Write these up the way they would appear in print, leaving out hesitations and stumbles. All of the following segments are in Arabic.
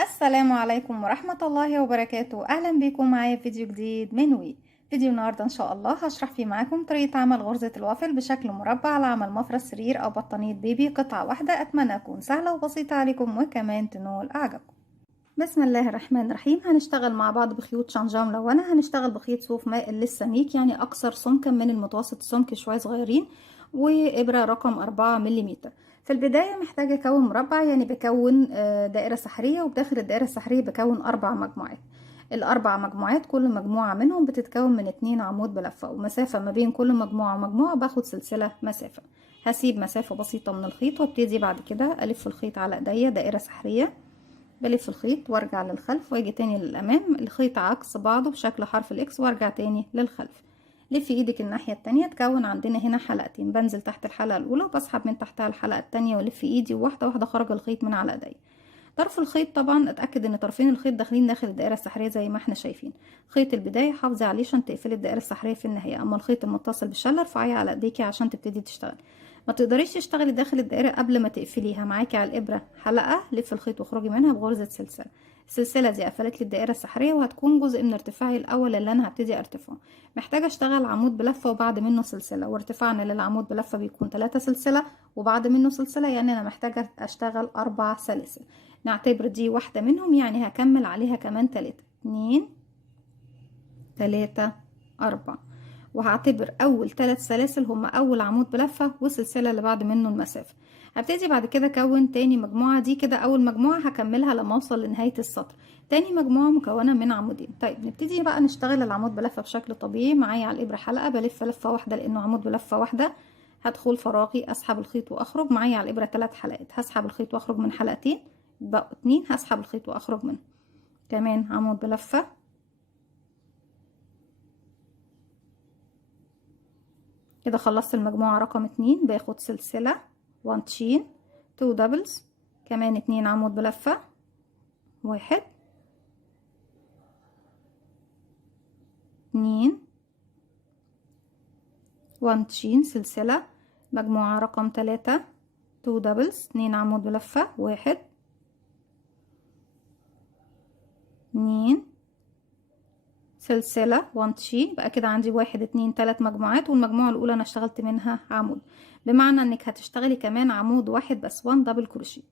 السلام عليكم ورحمة الله وبركاته. أهلا بكم معايا في فيديو جديد من وي. فيديو النهاردة إن شاء الله هشرح فيه معاكم طريقة عمل غرزة الوافل بشكل مربع لعمل مفرش سرير أو بطانية بيبي قطعة واحدة. أتمنى أكون سهلة وبسيطة عليكم وكمان تنول أعجابكم. بسم الله الرحمن الرحيم. هنشتغل مع بعض بخيوط شنجام ملونة. هنشتغل بخيط صوف مائل للسميك، يعني أقصر سمكا من المتوسط السمك شوية صغيرين، وإبرة رقم 4 ملم. في البداية محتاجة أكون مربع، يعني بكون دائرة سحرية، وبداخل الدائرة السحرية بكون 4 مجموعات. ال4 مجموعات كل مجموعة منهم بتتكون من 2 عمود بلفة، ومسافة ما بين كل مجموعة ومجموعة باخد سلسلة مسافة. هسيب مسافة بسيطة من الخيط وابتدي بعد كده ألف الخيط على ايديا دائرة سحرية. بلف الخيط وارجع للخلف واجي تاني للامام، الخيط عكس بعضه بشكل حرف الاكس وارجع تاني للخلف. لفي ايدك الناحية التانية، تكون عندنا هنا حلقتين. بنزل تحت الحلقة الاولى وبسحب من تحتها الحلقة التانية والف ايدي، وواحدة واحدة خرج الخيط من على ايدي. طرف الخيط طبعا اتاكد ان طرفين الخيط داخلين داخل الدائره السحريه زي ما احنا شايفين. خيط البدايه حافظي عليه عشان تقفلي الدائره السحريه في النهايه، اما الخيط المتصل بالشله ارفعيه على ايديكي عشان تبتدي تشتغلي. ما تقدريش تشتغلي داخل الدائره قبل ما تقفليها. معاكي على الابره حلقه، لف الخيط واخرجي منها بغرزه سلسله. السلسله دي قفلت لي الدائره السحريه، وهتكون جزء من ارتفاعي الاول اللي انا هبتدي ارتفعه. محتاجه اشتغل عمود بلفه وبعد منه سلسله، وارتفاعنا للعمود بلفه بيكون 3 سلسله وبعد منه سلسله، يعني انا محتاجه اشتغل 4 سلاسل. نعتبر دي واحدة منهم، يعني هكمل عليها كمان 3. 2 3 4. وهعتبر اول 3 سلاسل هما اول عمود بلفة والسلسلة اللي بعد منه المسافة. هبتدي بعد كده اكون تاني مجموعة. دي كده اول مجموعة هكملها لما اوصل لنهاية السطر. تاني مجموعة مكونة من عمودين. طيب نبتدي بقى نشتغل العمود بلفة بشكل طبيعي. معايا على الابرة حلقة، بلف لفة واحدة لانه عمود بلفة واحدة. هدخل فراغي، اسحب الخيط واخرج. معايا على الابرة 3 حلقات، هسحب الخيط واخرج من حلقتين، بقوا 2. هسحب الخيط واخرج منه. كمان عمود بلفة. كده خلصت المجموعة رقم 2. باخد سلسلة 1 تشين 2 دبلز، كمان 2 عمود بلفة، 1 2 1 تشين سلسلة. مجموعة رقم 3 2 دبلز 2 عمود بلفة، 1 2 سلسلة 1 تشي. بقى كده عندي 1 2 3 مجموعات، والمجموعة الأولى أنا اشتغلت منها عمود، بمعنى إنك هتشتغلي كمان عمود واحد بس 1 دبل كروشيه،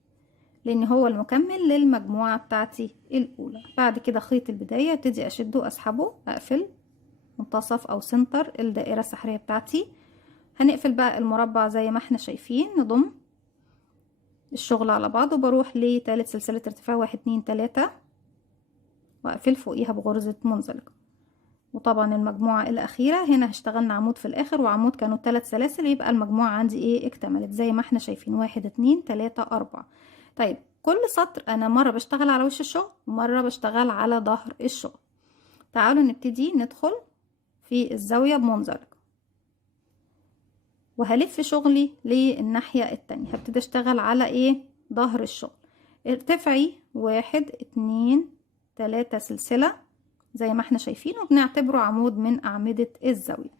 لان هو المكمل للمجموعة بتاعتي الاولى. بعد كده خيط البداية ابتدي اشده اسحبه، اقفل منتصف او سنتر الدائرة السحرية بتاعتي. هنقفل بقى المربع زي ما احنا شايفين، نضم الشغل على بعضه. بروح لتالت سلسلة ارتفاع 1 2 3 واقفل فوقيها بغرزة منزلقة. وطبعا المجموعة الأخيرة هنا اشتغلنا عمود في الآخر وعمود، كانوا 3 سلاسل، يبقى المجموعة عندي ايه اكتملت زي ما احنا شايفين 1 2 3 4. طيب كل سطر أنا مرة بشتغل على وش الشغل ومرة بشتغل على ظهر الشغل. تعالوا نبتدي ندخل في الزاوية بمنزلقة، وهلف شغلي للناحية التانية. هبتدي اشتغل على ايه ظهر الشغل. ارتفعي 1 2 3 سلسلة زي ما احنا شايفين، وبنعتبره عمود من أعمدة الزاوية.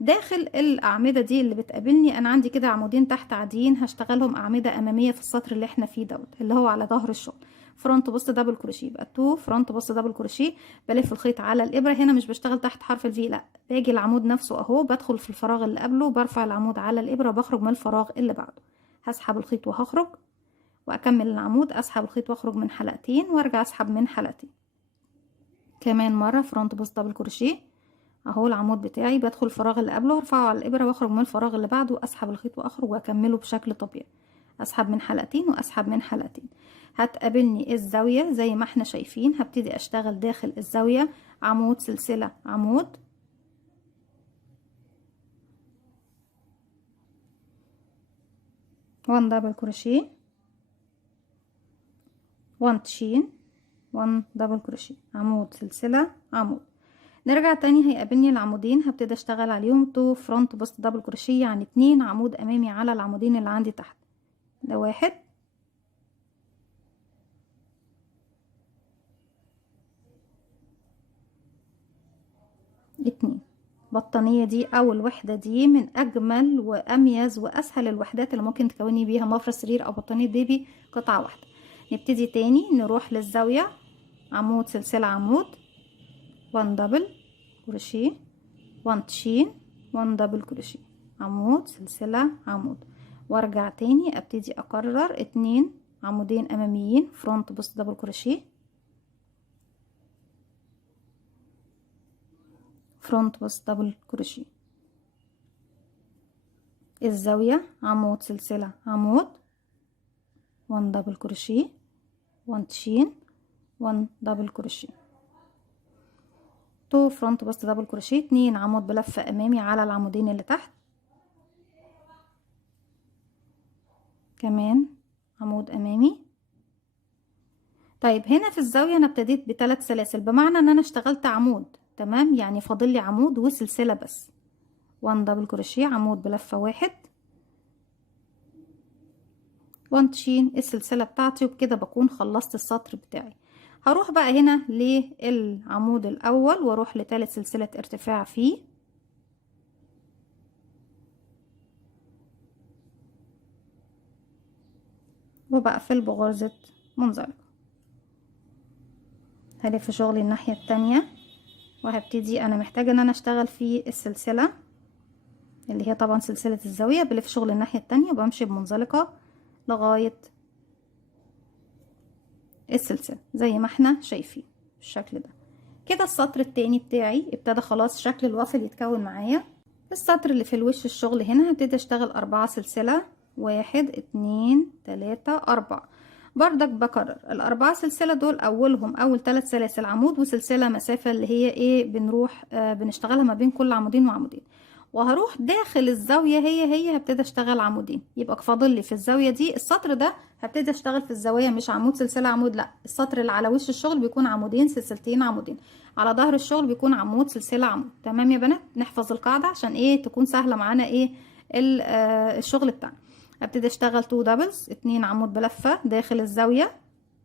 داخل الأعمدة دي اللي بتقابلني أنا عندي كده عمودين تحت عاديين، هشتغلهم أعمدة أمامية في السطر اللي احنا فيه دوت اللي هو على ظهر الشغل. فرونت بوست دبل كروشيه، يبقى 2 فرونت بوست دبل كروشيه. بلف الخيط على الإبرة. هنا مش بشتغل تحت حرف الفي، لا، باجي العمود نفسه اهو، بدخل في الفراغ اللي قبله، برفع العمود على الإبرة، بخرج من الفراغ اللي بعده. هسحب الخيط وهخرج وأكمل العمود. أسحب الخيط وأخرج من حلقتين وأرجع أسحب من حلقتين. كمان مرة فرونت بوست دبل كروشيه اهو العمود بتاعي، بدخل الفراغ اللي قبله ارفعه على الابره واخرج من الفراغ اللي بعده، اسحب الخيط واخرج واكمله بشكل طبيعي. اسحب من حلقتين واسحب من حلقتين. هتقابلني الزاويه زي ما احنا شايفين. هبتدي اشتغل داخل الزاويه عمود سلسله عمود، وان دبل كروشيه، وان تشين، وان دبل كروشيه، عمود سلسله عمود. نرجع تاني، هيقابلني العمودين هبتدي اشتغل عليهم 2 فرونت بوست دبل كروشيه، يعني 2 عمود امامي على العمودين اللي عندي تحت. ده 1 2. بطانية دي او الوحدة دي من اجمل واميز واسهل الوحدات اللي ممكن تكوني بيها مفرش سرير او بطانية بيبي قطعة واحدة. نبتدي تاني نروح للزاوية، عمود سلسلة عمود، 1 دبل كروشيه، 1 تشين، 1 دبل كروشيه، عمود سلسلة عمود، وارجع تاني ابتدي اكرر 2 عمودين اماميين فرونت بوست دبل كروشيه، فرونت بوست دبل كروشيه، الزاوية عمود سلسلة عمود، 1 دبل كروشيه، 1 تشين، 1 دبل كروشيه، 2 فرونت بوست دبل كروشيه، 2 عمود بلفة امامي على العمودين اللي تحت، كمان عمود امامي. طيب هنا في الزاوية انا ابتديت ب3 سلاسل، بمعنى ان انا اشتغلت عمود، تمام، يعني فاضل لي عمود وسلسلة بس. 1 دبل كروشيه، عمود بلفة واحد، 1 تشين السلسلة بتاعتي، وبكده بكون خلصت السطر بتاعي. هروح بقى هنا للعمود الاول واروح لثالث سلسلة ارتفاع فيه، وبقفل بغرزة منزلقة. هلف شغلي الناحية التانية، وهبتدي انا محتاجة ان انا اشتغل في السلسلة اللي هي طبعا سلسلة الزاوية، بلف شغل الناحية التانية وبمشي بمنزلقة لغاية السلسلة زي ما احنا شايفين بالشكل ده. كده السطر التاني بتاعي ابتدى خلاص شكل الوافل يتكون معايا. السطر اللي في الوش الشغل هنا هبتدي اشتغل 4 سلسلة، 1 2 3 4. بردك بكرر ال4 سلسلة دول، اولهم اول 3 سلاسل عمود وسلسلة مسافة اللي هي ايه بنروح بنشتغلها ما بين كل عمودين وعمودين، وهروح داخل الزاوية هي هبتدي اشتغل عمودين. يبقى فاضل لي في الزاوية دي السطر ده هبتدي اشتغل في الزوايا مش عمود سلسلة عمود، لا، السطر اللي على وش الشغل بيكون عمودين سلسلتين عمودين، على ظهر الشغل بيكون عمود سلسلة عمود. تمام يا بنات، نحفظ القاعدة عشان ايه تكون سهلة معانا ايه الشغل بتاعنا. ابتدي اشتغل 2 دبلز، 2 عمود بلفة داخل الزاوية،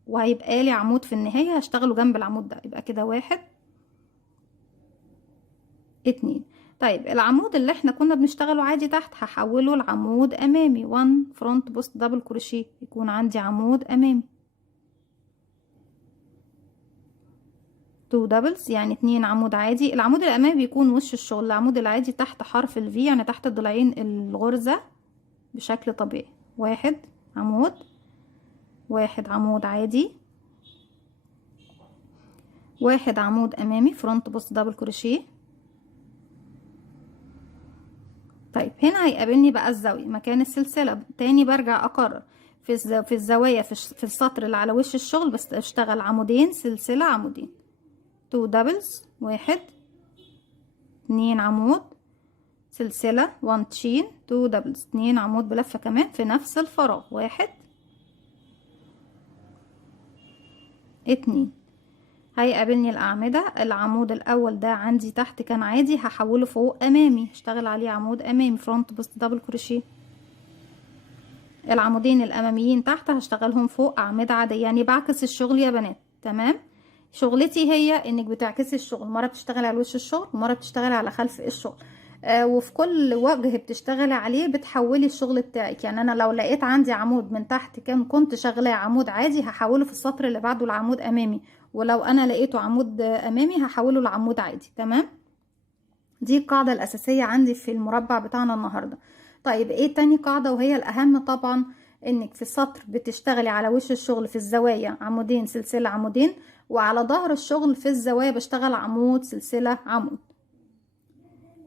وهيبقى لي عمود في النهاية هشتغله جنب العمود ده، يبقى كده 1 2. طيب العمود اللي احنا كنا بنشتغله عادي تحت هحوله لعمود امامي، 1 فرونت بوست دبل كروشيه، يكون عندي عمود امامي، 2 دبلز يعني 2 عمود عادي. العمود الامامي بيكون وش الشغل، العمود العادي تحت حرف الفي يعني تحت الضلعين الغرزة بشكل طبيعي. 1 عمود، 1 عمود عادي، 1 عمود امامي فرونت بوست دبل كروشيه. طيب هنا هيقابلني بقى الزاوية مكان السلسلة، تاني برجع اكرر في الزوايا في السطر اللي على وش الشغل بس اشتغل عمودين سلسلة عمودين، 2 دبلز، 1 2 عمود سلسلة، 1 تشين، 2 دبلز، 2 عمود بلفة كمان في نفس الفراغ، 1 2. هيقابلني الأعمدة، العمود الأول ده عندي تحت كان عادي هحوله فوق أمامي، هشتغل عليه عمود أمامي فرونت بوست دبل كروشيه. العمودين الأماميين تحت هشتغلهم فوق أعمدة عادية، يعني بعكس الشغل يا بنات. تمام، شغلتي هي انك بتعكسي الشغل، مرة بتشتغلي على وش الشغل ومرة بتشتغلي على خلف الشغل، وفي كل وجه بتشتغلي عليه بتحولي الشغل بتاعك. يعني انا لو لقيت عندي عمود من تحت كنت شغلاه عمود عادي هحوله في السطر اللي بعده لعمود امامي، ولو انا لقيته عمود امامي هحوله لعمود عادي. تمام، دي القاعدة الاساسية عندي في المربع بتاعنا النهاردة. طيب ايه تاني قاعدة وهي الاهم طبعا؟ انك في السطر بتشتغلي على وش الشغل في الزوايا عمودين سلسلة عمودين، وعلى ظهر الشغل في الزوايا بشتغل عمود سلسلة عمود.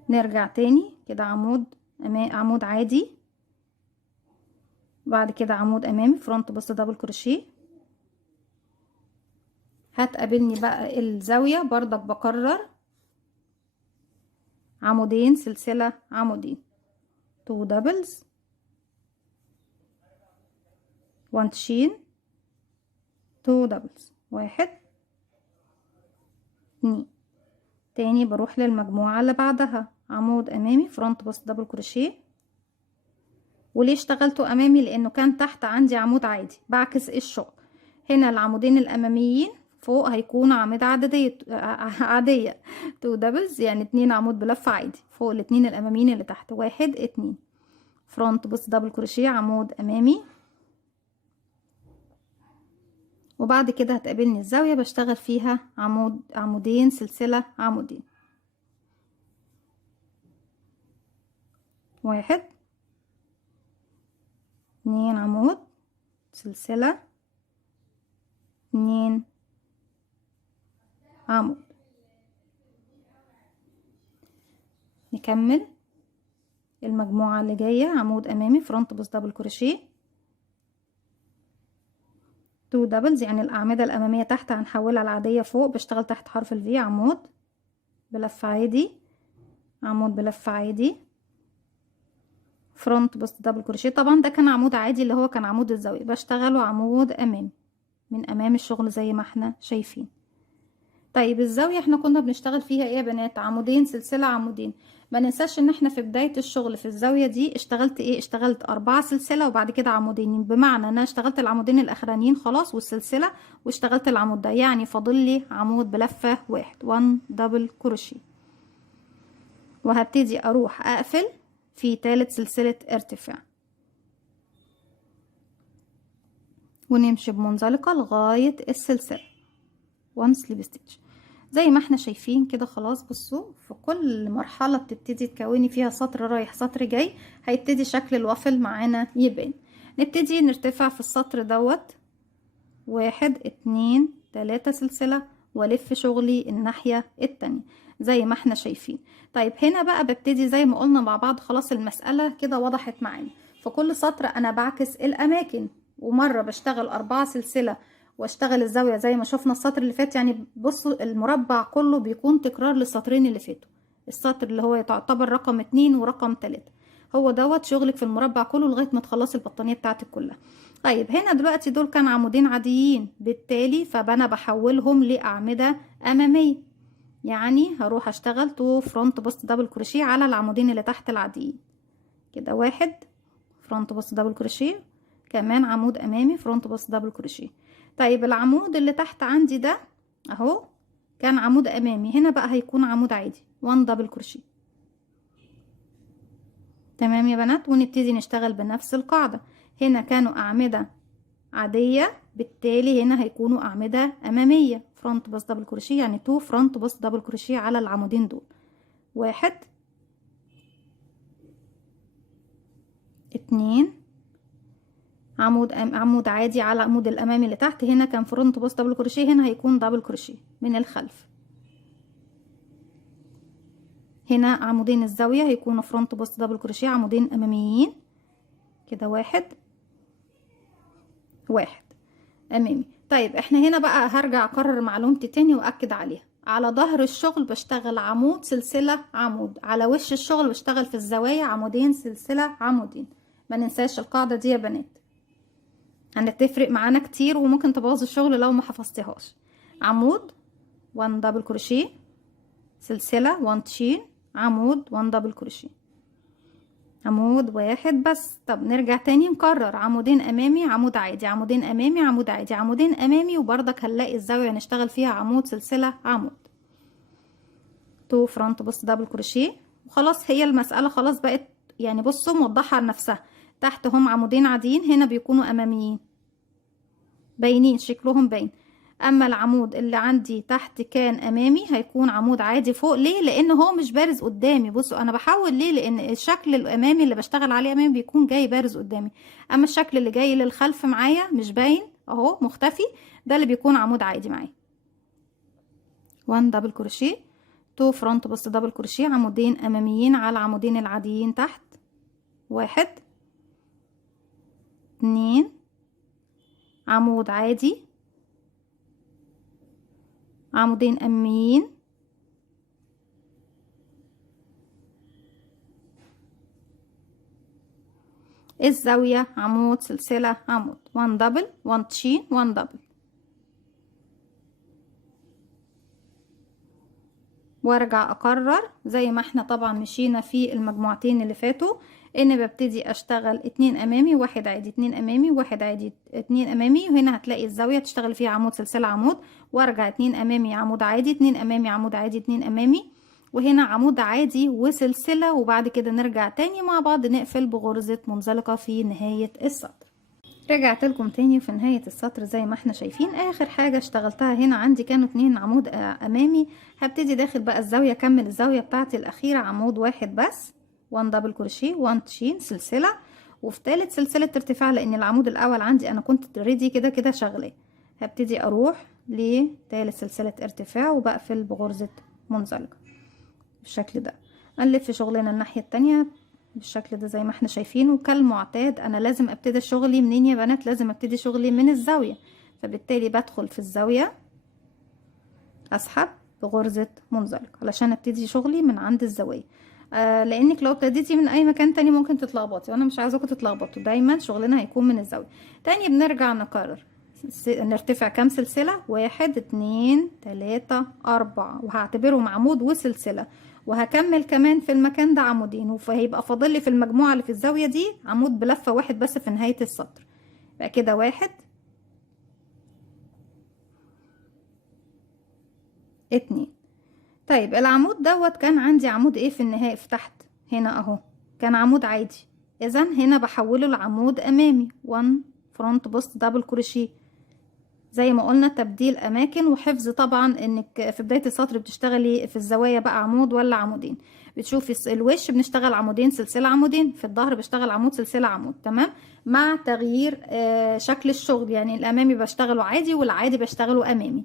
نرجع تاني كده، عمود عادي، بعد كده عمود امامي فرونت بوست دبل كروشيه. هتقابلني بقى الزاوية بردك بكرر عمودين سلسلة عمودين، 2 دبلز، 1 تشين، 2 دبلز، 1 2. تاني بروح للمجموعة اللي بعدها عمود امامي فرونت بوست دبل كروشيه. وليه اشتغلته امامي؟ لانه كان تحت عندي عمود عادي، بعكس الشغل. هنا العمودين الاماميين فوق هيكون اعمدة عادية 2 دبلز يعني 2 عمود بلفة عادي فوق الاتنين الاماميين اللي تحت، 1 2 فرونت بوست دبل كروشيه عمود امامي، وبعد كده هتقابلني الزاوية بشتغل فيها عمود عمودين سلسلة عمودين، 1 2 عمود سلسلة 2 عمود. نكمل المجموعة اللي جاية، عمود امامي فرونت بوست دبل كروشيه، 2 دبلز يعني الاعمدة الامامية تحت هنحولها العادية فوق، بشتغل تحت حرف الفي، عمود بلف عادي، عمود بلف عادي، فرونت بوست دبل كروشيه. طبعا ده كان عمود عادي اللي هو كان عمود الزاوية، بشتغله عمود امامي من امام الشغل زي ما احنا شايفين. طيب الزاوية احنا كنا بنشتغل فيها ايه يا بنات؟ عمودين سلسلة عمودين. ما ننساش ان احنا في بداية الشغل في الزاوية دي اشتغلت ايه؟ اشتغلت 4 سلسلة وبعد كده عمودين، بمعنى ان انا اشتغلت العمودين الاخرانيين خلاص والسلسلة، واشتغلت العمود ده، يعني فاضل لي عمود بلفة 1 دبل كروشيه، وهبتدي اروح اقفل في 3 سلسلة ارتفاع ونمشي بمنزلقة لغاية السلسلة 1 سليب ستيتش زي ما احنا شايفين كده. خلاص بصوا، في كل مرحلة بتبتدي تكوني فيها سطر رايح سطر جاي هيبتدي شكل الوافل معانا يبان. نبتدي نرتفع في السطر دوت 1 2 3 سلسلة والف شغلي الناحية التانية زي ما احنا شايفين. طيب هنا بقى ببتدي زي ما قلنا مع بعض، خلاص المسألة كده وضحت معانا. في كل سطر انا بعكس الاماكن، ومرة بشتغل 4 سلسلة واشتغل الزاوية زي ما شفنا السطر اللي فات. يعني بصوا المربع كله بيكون تكرار للسطرين اللي فاتوا، السطر اللي هو تعتبر رقم 2 ورقم 3 هو دوت شغلك في المربع كله لغاية ما تخلصي البطانية بتاعتك كلها. طيب هنا دلوقتي دول كان عمودين عاديين، بالتالي فانا بحولهم لأعمدة أمامية، يعني هروح اشتغل 2 فرونت بوست دبل كروشيه على العمودين اللي تحت العاديين كده، 1 فرونت بوست دبل كروشيه، كمان عمود امامي فرونت بوست دبل كروشيه. طيب العمود اللي تحت عندي ده اهو كان عمود امامي، هنا بقى هيكون عمود عادي 1 دبل كروشيه. تمام يا بنات، ونبتدي نشتغل بنفس القاعدة. هنا كانوا أعمدة عادية، بالتالي هنا هيكونوا أعمدة أمامية فرونت بوست دبل كروشيه، يعني 2 فرونت بوست دبل كروشيه على العمودين دول، 1 2 عمود عادي على العمود الأمامي اللي تحت، هنا كان فرونت بوست دبل كروشيه، هنا هيكون دبل كروشيه من الخلف. هنا عمودين الزاوية هيكونوا فرونت بوست دبل كروشيه، عمودين أماميين كده، 1 أمامي. طيب احنا هنا بقى هرجع اكرر معلومتي تاني واكد عليها. على ظهر الشغل بشتغل عمود سلسلة عمود، على وش الشغل بشتغل في الزوايا عمودين سلسلة عمودين. ما ننساش القاعدة دي يا بنات، هتفرق معانا كتير وممكن تبوظ الشغل لو ما حفظتهاش. عمود 1 دبل كروشيه، سلسلة 1 تشين، عمود 1 دبل كروشيه، عمود 1 بس. طب نرجع تاني نكرر، عمودين امامي عمود عادي، عمودين امامي عمود عادي، عمودين امامي، وبرضك هنلاقي الزاوية نشتغل فيها عمود سلسلة عمود، 2 فرونت بوست دبل كروشيه. وخلاص هي المسألة خلاص بقت يعني بصوا موضحة على نفسها. تحت هم عمودين عاديين، هنا بيكونوا اماميين باينين شكلهم باين. اما العمود اللي عندي تحت كان امامي هيكون عمود عادي فوق. ليه؟ لان هو مش بارز قدامي. بصوا انا بحول ليه، لان الشكل الامامي اللي بشتغل عليه امامي بيكون جاي بارز قدامي، اما الشكل اللي جاي للخلف معايا مش باين اهو مختفي، ده اللي بيكون عمود عادي معايا. 1 دبل كروشيه، 2 فرونت بوست دبل كروشيه، عمودين اماميين على العمودين العاديين تحت، 1 2 عمود عادي، عمودين اماميين، الزاوية عمود سلسلة عمود، 1 دبل 1 تشين 1 دبل، وارجع اكرر زي ما احنا طبعا مشينا في المجموعتين اللي فاتوا، ان ببتدي اشتغل 2 امامي 1 عادي، 2 امامي 1 عادي، 2 امامي، وهنا هتلاقي الزاوية تشتغل فيها عمود سلسلة عمود، وارجع 2 امامي عمود عادي، 2 امامي عمود عادي، 2 امامي، وهنا عمود عادي وسلسلة، وبعد كده نرجع تاني مع بعض نقفل بغرزة منزلقة في نهاية السطر. رجعت لكم تاني في نهاية السطر. زي ما احنا شايفين اخر حاجة اشتغلتها هنا عندي كانوا 2 عمود امامي. هبتدي داخل بقى الزاوية، اكمل الزاوية بتاعتي الاخيرة عمود واحد بس، 1 دبل كروشيه، 1 تشين سلسلة، وفي تالت سلسلة ارتفاع لان العمود الاول عندي انا كنت ريدي كده كده شغلاه. هبتدي اروح لتالت سلسلة ارتفاع وبقفل بغرزة منزلقة بالشكل ده. نلف شغلنا الناحية التانية بالشكل ده زي ما احنا شايفين. وكالمعتاد انا لازم ابتدي شغلي منين يا بنات؟ لازم ابتدي شغلي من الزاوية، فبالتالي بدخل في الزاوية اسحب بغرزة منزلق علشان ابتدي شغلي من عند الزاوية. لانك لو ابتديتي من اي مكان تاني ممكن تتلخبطي، وانا مش عايزاكم تتلخبطوا، دايما شغلنا هيكون من الزاوية. تاني بنرجع نكرر، نرتفع كام سلسلة؟ 1 2 3 4، وهعتبرهم عمود وسلسلة، وهكمل كمان في المكان ده عمودين، فهيبقى فاضل لي في المجموعة اللي في الزاوية دي عمود بلفة واحد بس في نهاية السطر. يبقى كده 1 2. طيب العمود دوت كان عندي عمود ايه في النهاية في تحت هنا اهو؟ كان عمود عادي، اذا هنا بحوله لعمود امامي، 1 فرونت بوست دبل كروشيه. زي ما قلنا تبديل اماكن وحفظ، طبعا انك في بداية السطر بتشتغلي في الزوايا بقى عمود ولا عمودين. بتشوفي الوش بنشتغل عمودين سلسلة عمودين، في الظهر بشتغل عمود سلسلة عمود، تمام، مع تغيير شكل الشغل. يعني الامامي بشتغله عادي والعادي بشتغله امامي.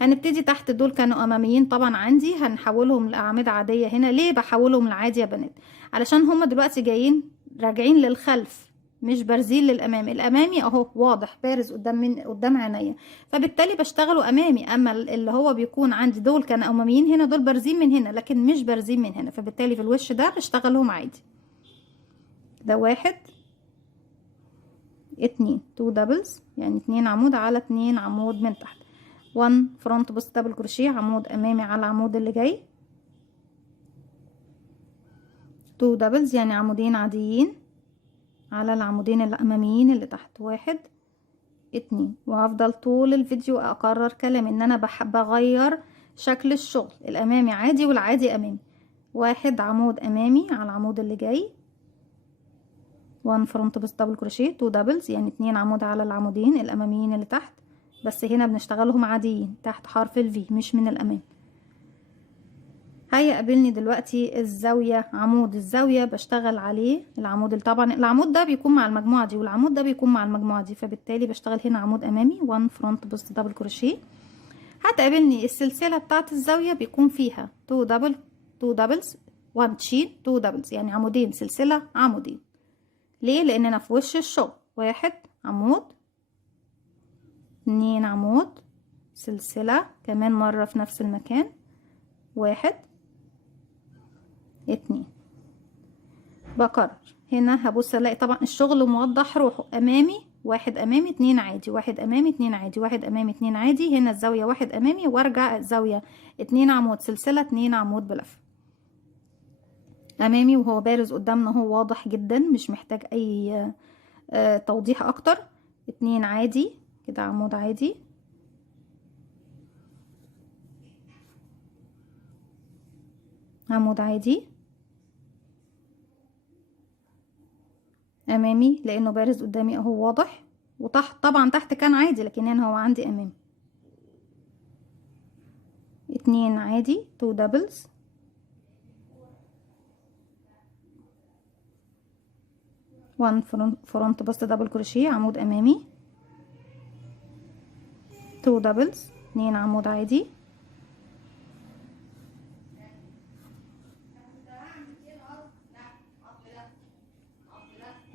هنبتدي تحت، دول كانوا اماميين طبعا عندي، هنحولهم لاعمده عاديه. هنا ليه بحولهم لعادي يا بنات؟ علشان هما دلوقتي جايين راجعين للخلف مش بارزين للامام. الامامي اهو واضح بارز قدام عينيا، فبالتالي بشتغله امامي. اما اللي هو بيكون عندي دول كانوا اماميين هنا، دول بارزين من هنا لكن مش بارزين من هنا، فبالتالي في الوش ده بشتغلهم عادي. ده 1 2 2 دبلز، يعني 2 عمود على 2 عمود من تحت. 1 فرونت بوست دبل كروشيه، عمود امامي على العمود اللي جاي. 2 دبلز يعني عمودين عاديين على العمودين الاماميين اللي تحت. 1 2. وهفضل طول الفيديو اكرر كلام ان انا بحب اغير شكل الشغل، الامامي عادي والعادي امامي. 1 عمود امامي على العمود اللي جاي، 1 فرونت بوست دبل كروشيه، 2 دبلز يعني 2 عمود على العمودين الاماميين اللي تحت، بس هنا بنشتغلهم عاديين تحت حرف الفي مش من الامام. هيقابلني دلوقتي الزاوية، عمود الزاوية بشتغل عليه العمود اللي طبعا العمود ده بيكون مع المجموعة دي والعمود ده بيكون مع المجموعة دي، فبالتالي بشتغل هنا عمود امامي، 1 فرونت بوست دبل كروشيه. هتقابلني السلسلة بتاعت الزاوية بيكون فيها 2 دبلز، 1 تشين، 2 دبلز يعني عمودين سلسلة عمودين. ليه؟ لان انا في وش الشغل. 1 عمود، 2 عمود سلسلة كمان مرة في نفس المكان، 1 2. بكرر هنا هبص الاقي طبعا الشغل موضح روحه. امامي 1 امامي 2 عادي، 1 امامي 2 عادي، 1 امامي 2 عادي. هنا الزاوية 1 امامي وارجع الزاوية 2 عمود سلسلة، 2 عمود بلف امامي، وهو بارز قدامنا هو واضح جدا مش محتاج اي توضيح اكتر. 2 عادي كده عمود عادي، عمود عادي امامي لانه بارز قدامي اهو واضح. وتحت طبعا تحت كان عادي لكن هنا هو عندي امامي. 2 عادي، 2 دبلز، 1 فرونت بوست دبل كروشيه، عمود امامي، 2 دبلز، 2 عمود عادي،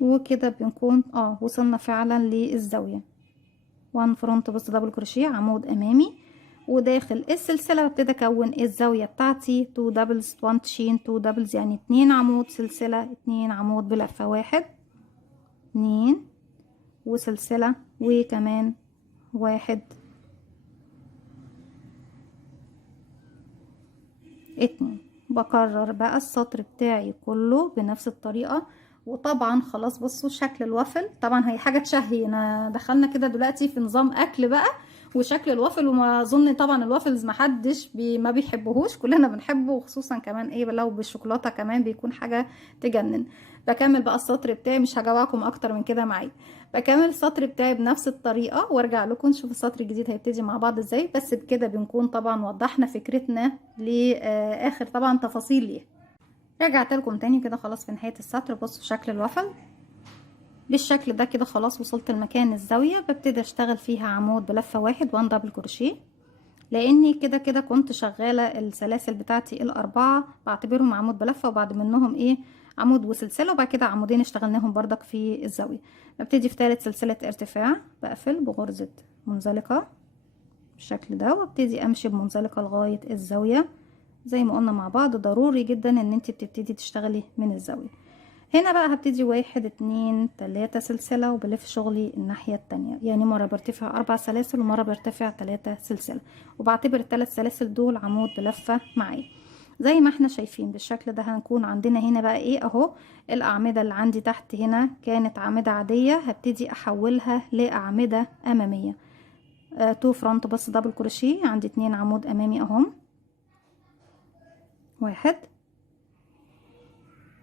وكده بنكون وصلنا فعلا للزاوية. 1 فرونت بوست دبل كروشيه، عمود امامي، وداخل السلسلة ببتدي اكون الزاوية بتاعتي 2 دبلز، 1 تشين، 2 دبلز يعني 2 عمود سلسلة، 2 عمود بلفة، 1 2 وسلسلة وكمان 1 2. بكرر بقى السطر بتاعي كله بنفس الطريقة. وطبعا خلاص بصوا شكل الوافل، طبعا هي حاجة تشهي، انا دخلنا كده دلوقتي في نظام اكل بقى وشكل الوافل. وما اظن طبعا الوافلز محدش ما بيحبهوش، كلنا بنحبه، وخصوصا كمان ايه لو بالشوكولاتة كمان بيكون حاجة تجنن. بكمل بقى السطر بتاعي، مش هجوعكم اكتر من كده معايا. بكمل السطر بتاعي بنفس الطريقه وارجع لكم نشوف السطر الجديد هيبتدي مع بعض ازاي. بس بكده بنكون طبعا وضحنا فكرتنا لاخر طبعا تفاصيل ليها. رجعت لكم تاني كده خلاص في نهايه السطر. بصوا شكل الوفل بالشكل ده كده، خلاص وصلت لمكان الزاويه. ببتدي اشتغل فيها عمود بلفه واحد 1 دبل كروشيه، لاني كده كده كنت شغاله السلاسل بتاعتي الاربعه بعتبرهم عمود بلفه، وبعد منهم ايه عمود وسلسله، وبعد كده عمودين اشتغلناهم بردك في الزاويه. ببتدي في ثالث سلسله ارتفاع بقفل بغرزه منزلقه بالشكل ده، وابتدي امشي بمنزلقه لغايه الزاويه. زي ما قلنا مع بعض ضروري جدا ان انت بتبتدي تشتغلي من الزاويه. هنا بقى هبتدي 1 2 3 سلسلة، وبلف شغلي الناحية التانية. يعني مرة برتفع 4 سلاسل ومرة برتفع 3 سلسلة، وبعتبر ال3 سلاسل دول عمود بلفة معايا زي ما احنا شايفين بالشكل ده. هنكون عندنا هنا بقى ايه اهو الأعمدة اللي عندي تحت هنا كانت أعمدة عادية، هبتدي أحولها لأعمدة أمامية. 2 فرونت بس دبل كروشيه، عندي 2 عمود أمامي اهم، 1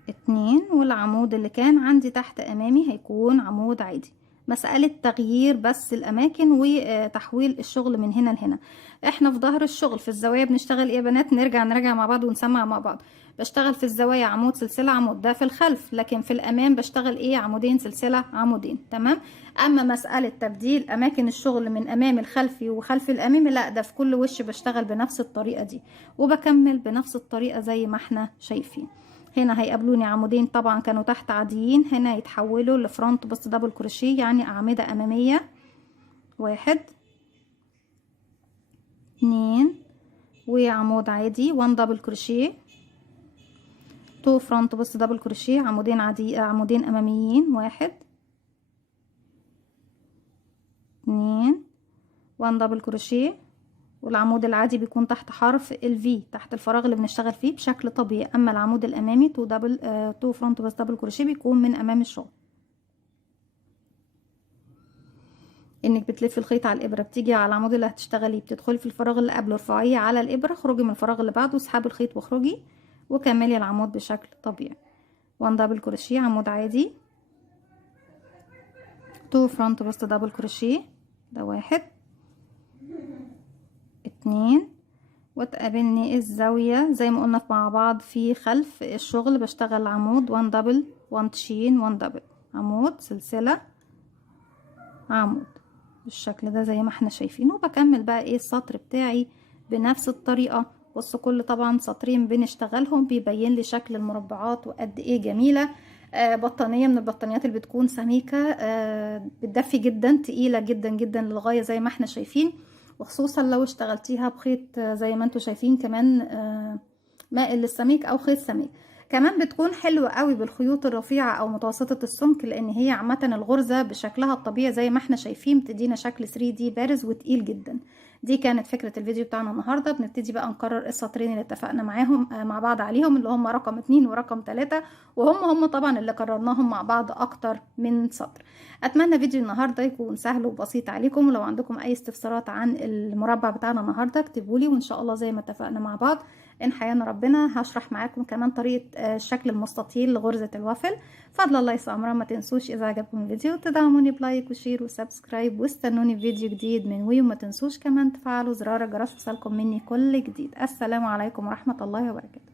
2، والعمود اللي كان عندي تحت امامي هيكون عمود عادي. مسألة تغيير بس الاماكن وتحويل الشغل من هنا لهنا. احنا في ظهر الشغل في الزوايا بنشتغل ايه يا بنات؟ نرجع مع بعض ونسمع مع بعض. بشتغل في الزوايا عمود سلسلة عمود، ده في الخلف. لكن في الامام بشتغل ايه؟ عمودين سلسلة عمودين. تمام. اما مسألة تبديل اماكن الشغل من امام الخلفي وخلف الامامي، لا ده في كل وش بشتغل بنفس الطريقة دي، وبكمل بنفس الطريقة زي ما احنا شايفين. هنا هيقابلوني عمودين طبعا كانوا تحت عاديين، هنا يتحولوا لفرونت بس دبل كروشيه، يعني أعمدة أمامية. 1 2 وعمود عادي 1 دبل كروشيه، 2 فرونت بس دبل كروشيه، عمودين عادي عمودين أماميين. 1 2 1 دبل كروشيه، والعمود العادي بيكون تحت حرف الفي تحت الفراغ اللي بنشتغل فيه بشكل طبيعي. اما العمود الامامي 2 فرونت بس دبل كروشيه بيكون من امام الشغل. انك بتلفي الخيط على الابره، بتيجي على العمود اللي هتشتغليه، بتدخلي في الفراغ اللي قبله، ارفعيه على الابره، خرجي من الفراغ اللي بعده، اسحبي الخيط واخرجي، وكملي العمود بشكل طبيعي. 1 دبل كروشيه عمود عادي، 2 فرونت بس دبل كروشيه، ده 1 2، وتقابلني الزاويه زي ما قلنا مع بعض في خلف الشغل. بشتغل عمود 1 دبل 1 تشين 1 دبل، عمود سلسله عمود بالشكل ده زي ما احنا شايفين. وبكمل بقى ايه السطر بتاعي بنفس الطريقة. بصوا كل طبعا سطرين بنشتغلهم بيبين لي شكل المربعات وقد ايه جميلة. بطانية من البطانيات اللي بتكون سميكة، بتدفي جدا، تقيلة جدا جدا للغاية زي ما احنا شايفين، وخصوصا لو اشتغلتيها بخيط زي ما انتوا شايفين كمان مائل للسميك او خيط سميك. كمان بتكون حلوة قوي بالخيوط الرفيعة او متوسطة السمك، لان هي عامة الغرزة بشكلها الطبيعي زي ما احنا شايفين بتدينا شكل 3D بارز وتقيل جدا. دي كانت فكرة الفيديو بتاعنا النهاردة. بنبتدي بقى نكرر السطرين اللي اتفقنا معاهم مع بعض عليهم، اللي هم رقم 2 ورقم 3، وهم طبعا اللي كررناهم مع بعض اكتر من سطر. اتمنى فيديو النهاردة يكون سهل وبسيط عليكم، ولو عندكم اي استفسارات عن المربع بتاعنا النهاردة اكتبولي، وان شاء الله زي ما اتفقنا مع بعض ان حيانا ربنا هشرح معاكم كمان طريقة الشكل المستطيل لغرزة الوافل. فضل الله يسامرا. ما تنسوش اذا عجبكم الفيديو تدعموني بلايك وشير وسبسكرايب، واستنوني في فيديو جديد من وي. وما تنسوش كمان تفعلوا زرار الجرس يوصلكم مني كل جديد. السلام عليكم ورحمة الله وبركاته.